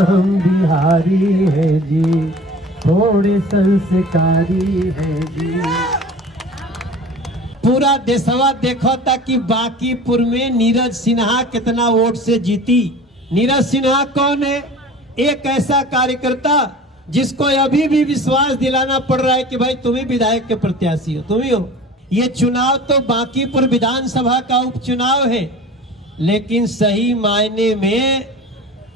हम बिहारी है जी, थोड़े संस्कारी है जी। पूरा देशवा देखो था कि बांकीपुर में नीरज सिन्हा कितना वोट से जीती। नीरज सिन्हा कौन है? एक ऐसा कार्यकर्ता जिसको अभी भी विश्वास दिलाना पड़ रहा है कि भाई तुम ही विधायक के प्रत्याशी हो, तुम ही हो। ये चुनाव तो बांकीपुर विधानसभा का उपचुनाव है, लेकिन सही मायने में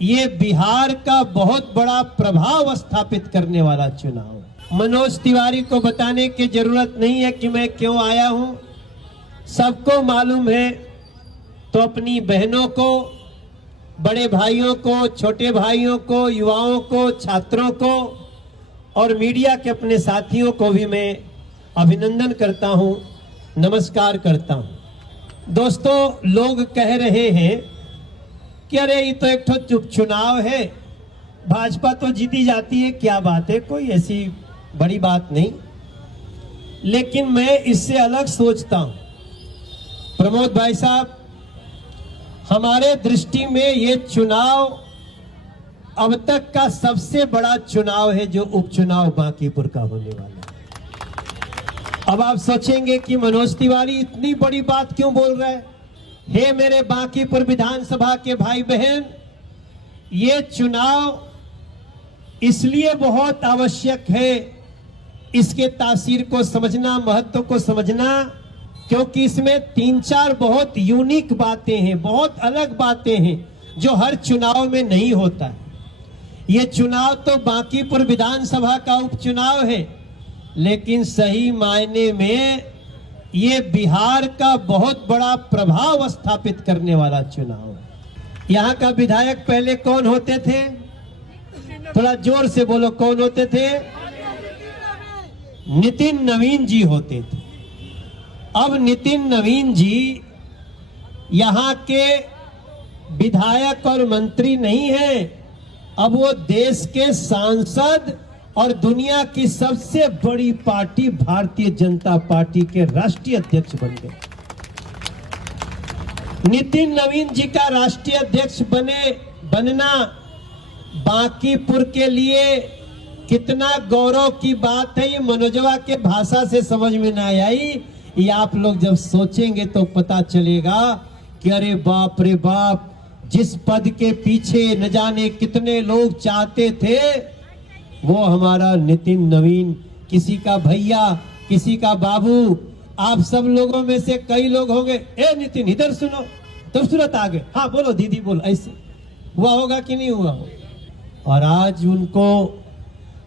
ये बिहार का बहुत बड़ा प्रभाव स्थापित करने वाला चुनाव है। मनोज तिवारी को बताने की जरूरत नहीं है कि मैं क्यों आया हूं, सबको मालूम है। तो अपनी बहनों को, बड़े भाइयों को, छोटे भाइयों को, युवाओं को, छात्रों को और मीडिया के अपने साथियों को भी मैं अभिनंदन करता हूं, नमस्कार करता हूं। दोस्तों, लोग कह रहे हैं कि अरे ये तो एक तो चुनाव है, भाजपा तो जीती जाती है, क्या बात है, कोई ऐसी बड़ी बात नहीं। लेकिन मैं इससे अलग सोचता हूं। प्रमोद भाई साहब, हमारे दृष्टि में ये चुनाव अब तक का सबसे बड़ा चुनाव है जो उपचुनाव बांकीपुर का होने वाला है। अब आप सोचेंगे कि मनोज तिवारी इतनी बड़ी बात क्यों बोल रहे हैं? हे मेरे बांकीपुर विधानसभा के भाई बहन, ये चुनाव इसलिए बहुत आवश्यक है, इसके तासीर को समझना, महत्व को समझना, क्योंकि इसमें 3-4 बहुत यूनिक बातें हैं, बहुत अलग बातें हैं जो हर चुनाव में नहीं होता है। ये चुनाव तो बांकीपुर विधानसभा का उपचुनाव है, लेकिन सही मायने में ये बिहार का बहुत बड़ा प्रभाव स्थापित करने वाला चुनाव है। यहाँ का विधायक पहले कौन होते थे? थोड़ा जोर से बोलो, कौन होते थे? नितिन नवीन जी होते थे। अब नितिन नवीन जी यहाँ के विधायक और मंत्री नहीं है, अब वो देश के सांसद और दुनिया की सबसे बड़ी पार्टी भारतीय जनता पार्टी के राष्ट्रीय अध्यक्ष बन गए। नितिन नवीन जी का राष्ट्रीय अध्यक्ष बनना बांकीपुर के लिए कितना गौरव की बात है, ये मनोजवा के भाषा से समझ में ना आई। ये आप लोग जब सोचेंगे तो पता चलेगा कि अरे बाप रे बाप, जिस पद के पीछे न जाने कितने लोग चाहते थे, वो हमारा नितिन नवीन, किसी का भैया, किसी का बाबू, आप सब लोगों में से कई लोग होंगे, ए नितिन इधर सुनो, तुम तुरंत आ गए, हाँ बोलो दीदी बोलो, ऐसे हुआ होगा कि नहीं हुआ होगा। और आज उनको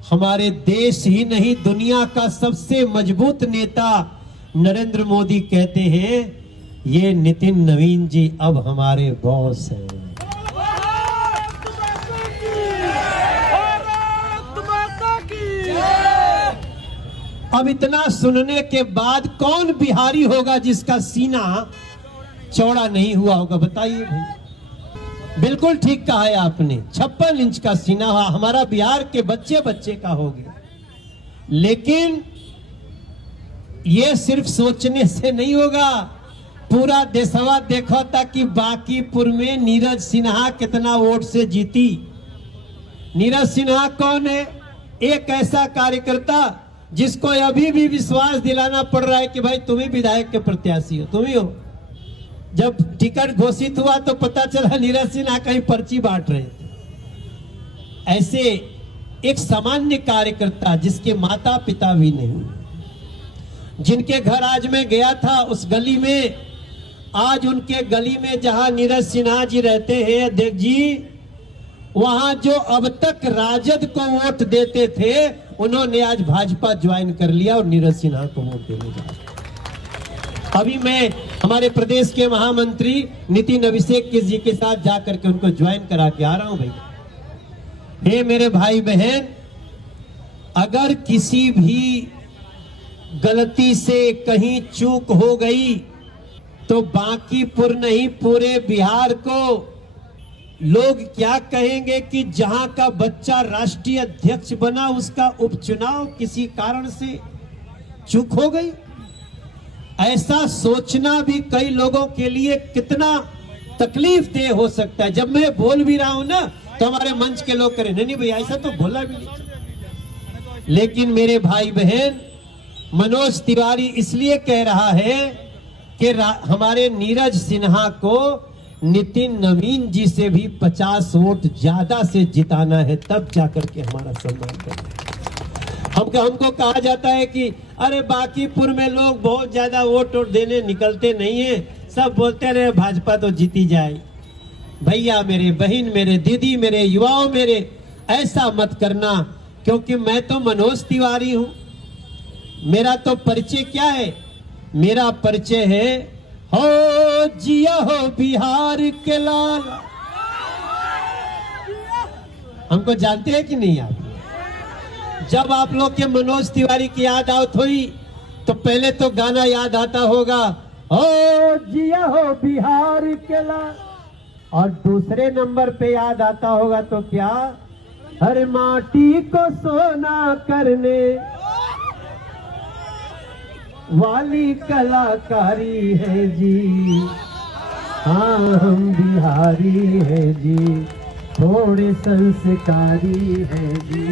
हमारे देश ही नहीं दुनिया का सबसे मजबूत नेता नरेंद्र मोदी कहते हैं, ये नितिन नवीन जी अब हमारे बॉस हैं। अब इतना सुनने के बाद कौन बिहारी होगा जिसका सीना चौड़ा नहीं हुआ होगा, बताइए भाई। बिल्कुल ठीक कहा है आपने, 56 इंच का सीना हमारा बिहार के बच्चे बच्चे का हो गया। लेकिन ये सिर्फ सोचने से नहीं होगा, पूरा देशवा देखो था कि बांकीपुर में नीरज सिन्हा कितना वोट से जीती। नीरज सिन्हा कौन है? एक ऐसा कार्यकर्ता जिसको अभी भी विश्वास दिलाना पड़ रहा है कि भाई तुम ही विधायक के प्रत्याशी हो, तुम ही हो। जब टिकट घोषित हुआ तो पता चला नीरज सिन्हा कहीं पर्ची बांट रहे थे। ऐसे एक सामान्य कार्यकर्ता जिसके माता पिता भी नहीं, जिनके घर आज मैं गया था, उस गली में, आज उनके गली में जहां नीरज सिन्हा जी रहते हैं अध्यक्ष जी, वहां जो अब तक राजद को वोट देते थे, उन्होंने आज भाजपा ज्वाइन कर लिया और नीरज सिन्हा को वोट देने जा रहे। अभी मैं हमारे प्रदेश के महामंत्री नितिन अभिषेक जी के साथ जाकर के उनको ज्वाइन करा के आ रहा हूं भाई। हे मेरे भाई बहन, अगर किसी भी गलती से कहीं चूक हो गई तो बांकीपुर नहीं पूरे बिहार को लोग क्या कहेंगे कि जहां का बच्चा राष्ट्रीय अध्यक्ष बना उसका उपचुनाव किसी कारण से चूक हो गई। ऐसा सोचना भी कई लोगों के लिए कितना तकलीफ दे हो सकता है। जब मैं बोल भी रहा हूं ना, तो हमारे मंच के लोग करें नहीं भैया ऐसा तो बोला भी नहीं। लेकिन मेरे भाई बहन, मनोज तिवारी इसलिए कह रहा है कि हमारे नीरज सिन्हा को नितिन नवीन जी से भी 50 वोट ज्यादा से जिताना है, तब जाकर के हमारा सम्मान करना है। हमको कहा जाता है कि अरे बांकीपुर में लोग बहुत ज्यादा वोट देने निकलते नहीं है, सब बोलते रहे भाजपा तो जीती जाए। भैया मेरे बहन, मेरे दीदी, मेरे युवाओं, मेरे ऐसा मत करना, क्योंकि मैं तो मनोज तिवारी हूं। मेरा तो परिचय क्या है? मेरा परिचय है हो जिया हो बिहार के लाल। हमको जानते हैं कि नहीं आप? जब आप लोग के मनोज तिवारी की याद आवत हुई तो पहले तो गाना याद आता होगा, हो जिया हो बिहार के लाल, और दूसरे नंबर पे याद आता होगा तो क्या, हर माटी को सोना करने वाली कलाकारी है जी। हाँ हम बिहारी है जी, थोड़े संस्कारी है जी।